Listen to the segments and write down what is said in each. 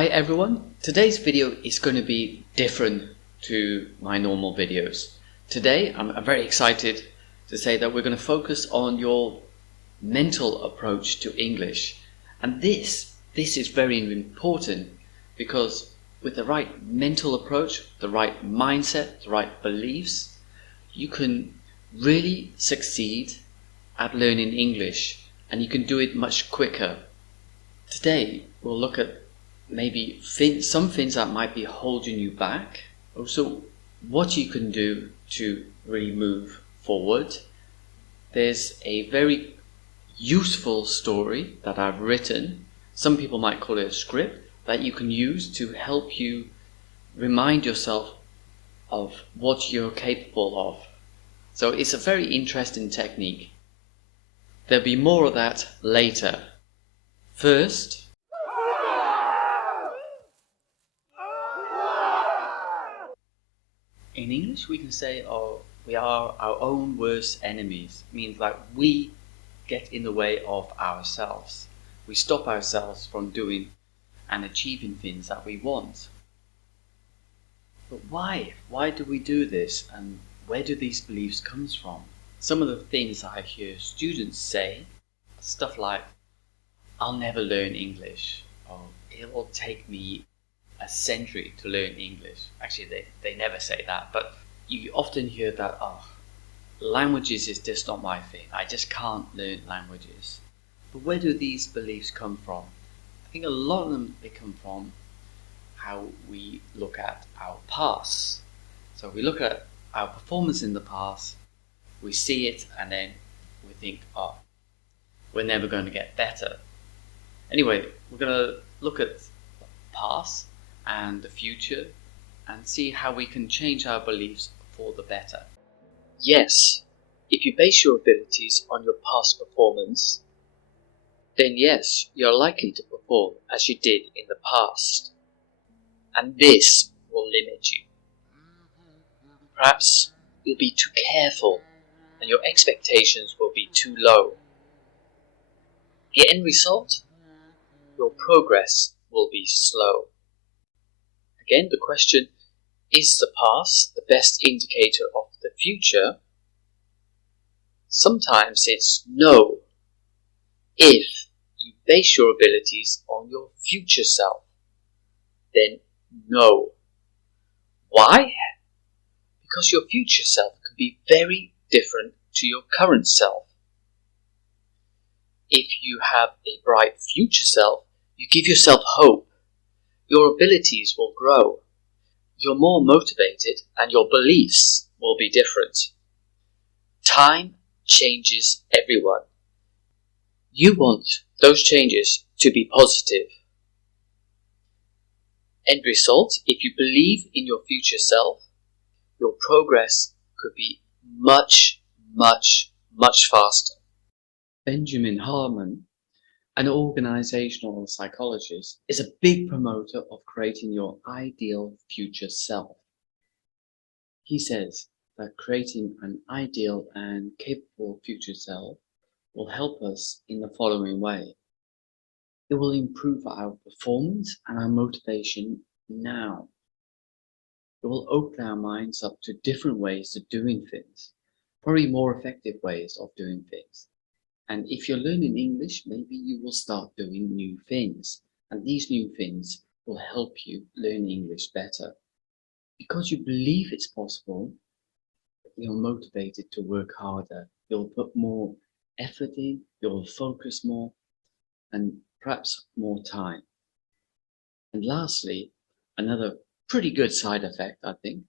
Hi everyone, today's video is going to be different to my normal videos. Today I'm very excited to say that we're going to focus on your mental approach to English. And this is very important because with the right mental approach, the right mindset, the right beliefs, you can really succeed at learning English and you can do it much quicker. Today we'll look at maybe some things that might be holding you back, also what you can do to really move forward. There's a very useful story that I've written, some people might call it a script, that you can use to help you remind yourself of what you're capable of. So it's a very interesting technique. There'll be more of that later. First, in English we can say, we are our own worst enemies. It means like we get in the way of ourselves. We stop ourselves from doing and achieving things that we want. But why? Why do we do this, and where do these beliefs come from? Some of the things I hear students say, stuff like, I'll never learn English, or it will take me a century to learn English. Actually, they never say that, but you often hear that, languages is just not my thing. I just can't learn languages. But where do these beliefs come from? I think a lot of them, they come from how we look at our past. So we look at our performance in the past, we see it, and then we think, we're never going to get better. Anyway, we're going to look at the past and the future and see how we can change our beliefs for the better. Yes, if you base your abilities on your past performance, then yes, you're likely to perform as you did in the past. And this will limit you. Perhaps you'll be too careful and your expectations will be too low. The end result? Your progress will be slow. Again, the question, is the past the best indicator of the future? Sometimes it's no, if you base your abilities on your future self. Then no. Why? Because your future self can be very different to your current self. If you have a bright future self, you give yourself hope. Your abilities will grow. You're more motivated and your beliefs will be different. Time changes everyone. You want those changes to be positive. End result, if you believe in your future self, your progress could be much, much, much faster. Benjamin Harmon, an organizational psychologist, is a big promoter of creating your ideal future self. He says that creating an ideal and capable future self will help us in the following way. It will improve our performance and our motivation now. It will open our minds up to different ways of doing things, probably more effective ways of doing things. And if you're learning English, maybe you will start doing new things, and these new things will help you learn English better. Because you believe it's possible, you're motivated to work harder. You'll put more effort in, you'll focus more, and perhaps more time. And lastly, another pretty good side effect, I think,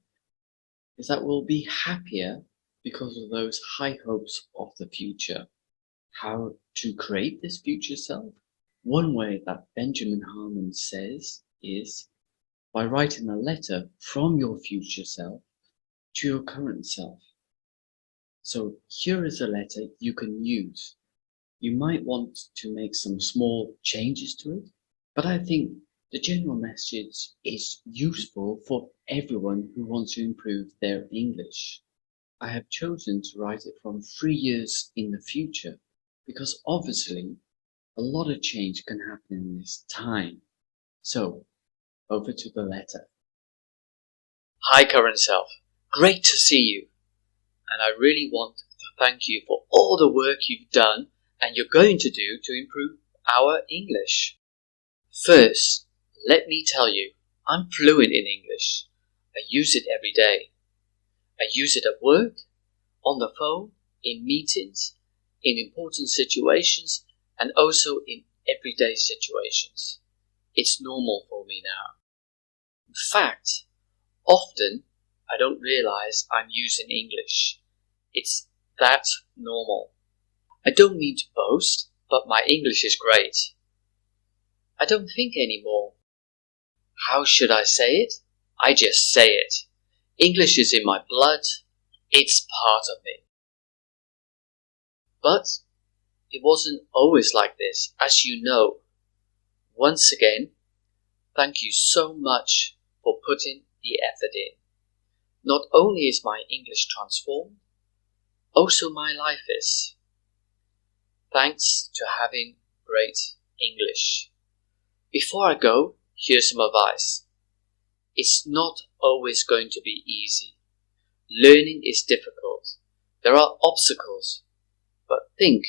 is that we'll be happier because of those high hopes of the future. How to create this future self? One way that Benjamin Harmon says is by writing a letter from your future self to your current self. So here is a letter you can use. You might want to make some small changes to it, but I think the general message is useful for everyone who wants to improve their English. I have chosen to write it from 3 years in the future because obviously a lot of change can happen in this time. So over to the letter. Hi, current self. Great to see you. And I really want to thank you for all the work you've done and you're going to do to improve our English. First, let me tell you, I'm fluent in English. I use it every day. I use it at work, on the phone, in meetings, in important situations, and also in everyday situations. It's normal for me now. In fact, often I don't realize I'm using English. It's that normal. I don't mean to boast, but my English is great. I don't think anymore. How should I say it? I just say it. English is in my blood. It's part of me. But it wasn't always like this, as you know. Once again, thank you so much for putting the effort in. Not only is my English transformed, also my life is. Thanks to having great English. Before I go, here's some advice. It's not always going to be easy. Learning is difficult. There are obstacles. But think,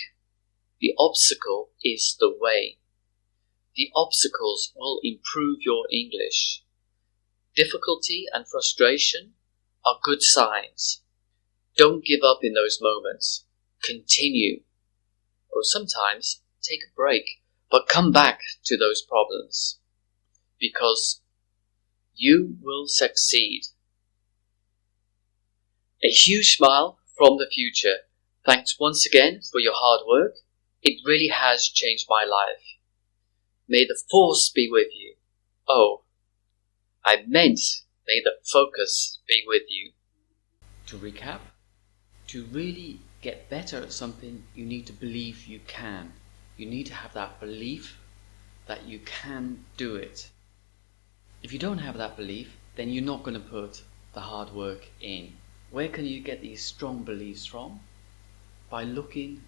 the obstacle is the way. The obstacles will improve your English. Difficulty and frustration are good signs. Don't give up in those moments. Continue. Or sometimes take a break, but come back to those problems. Because you will succeed. A huge smile from the future. Thanks once again for your hard work. It really has changed my life. May the force be with you. Oh, I meant may the focus be with you. To recap, to really get better at something, you need to believe you can. You need to have that belief that you can do it. If you don't have that belief, then you're not going to put the hard work in. Where can you get these strong beliefs from? By looking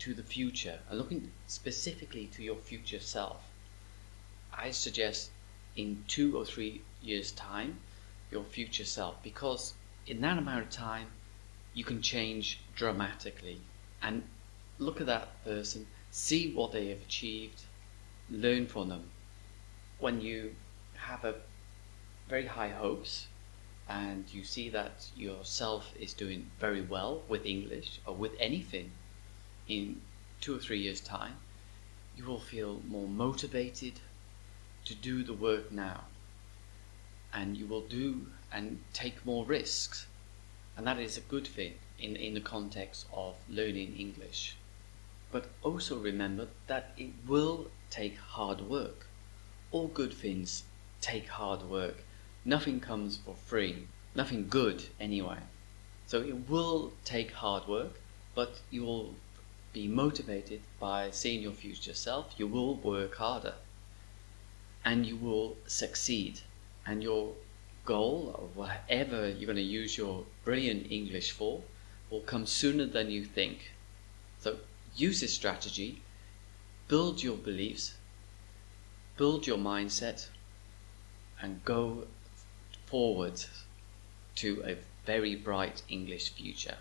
to the future and looking specifically to your future self. I suggest in 2 or 3 years' time, your future self, because in that amount of time, you can change dramatically. And look at that person, see what they have achieved, learn from them. When you have a very high hopes and you see that yourself is doing very well with English or with anything, in 2 or 3 years' time, you will feel more motivated to do the work now. And you will do and take more risks. And that is a good thing in the context of learning English. But also remember that it will take hard work. All good things take hard work. Nothing comes for free. Nothing good anyway. So it will take hard work, but you will be motivated by seeing your future self. You will work harder. And you will succeed. And your goal, or whatever you're going to use your brilliant English for, will come sooner than you think. So use this strategy, build your beliefs, build your mindset, and go forward to a very bright English future.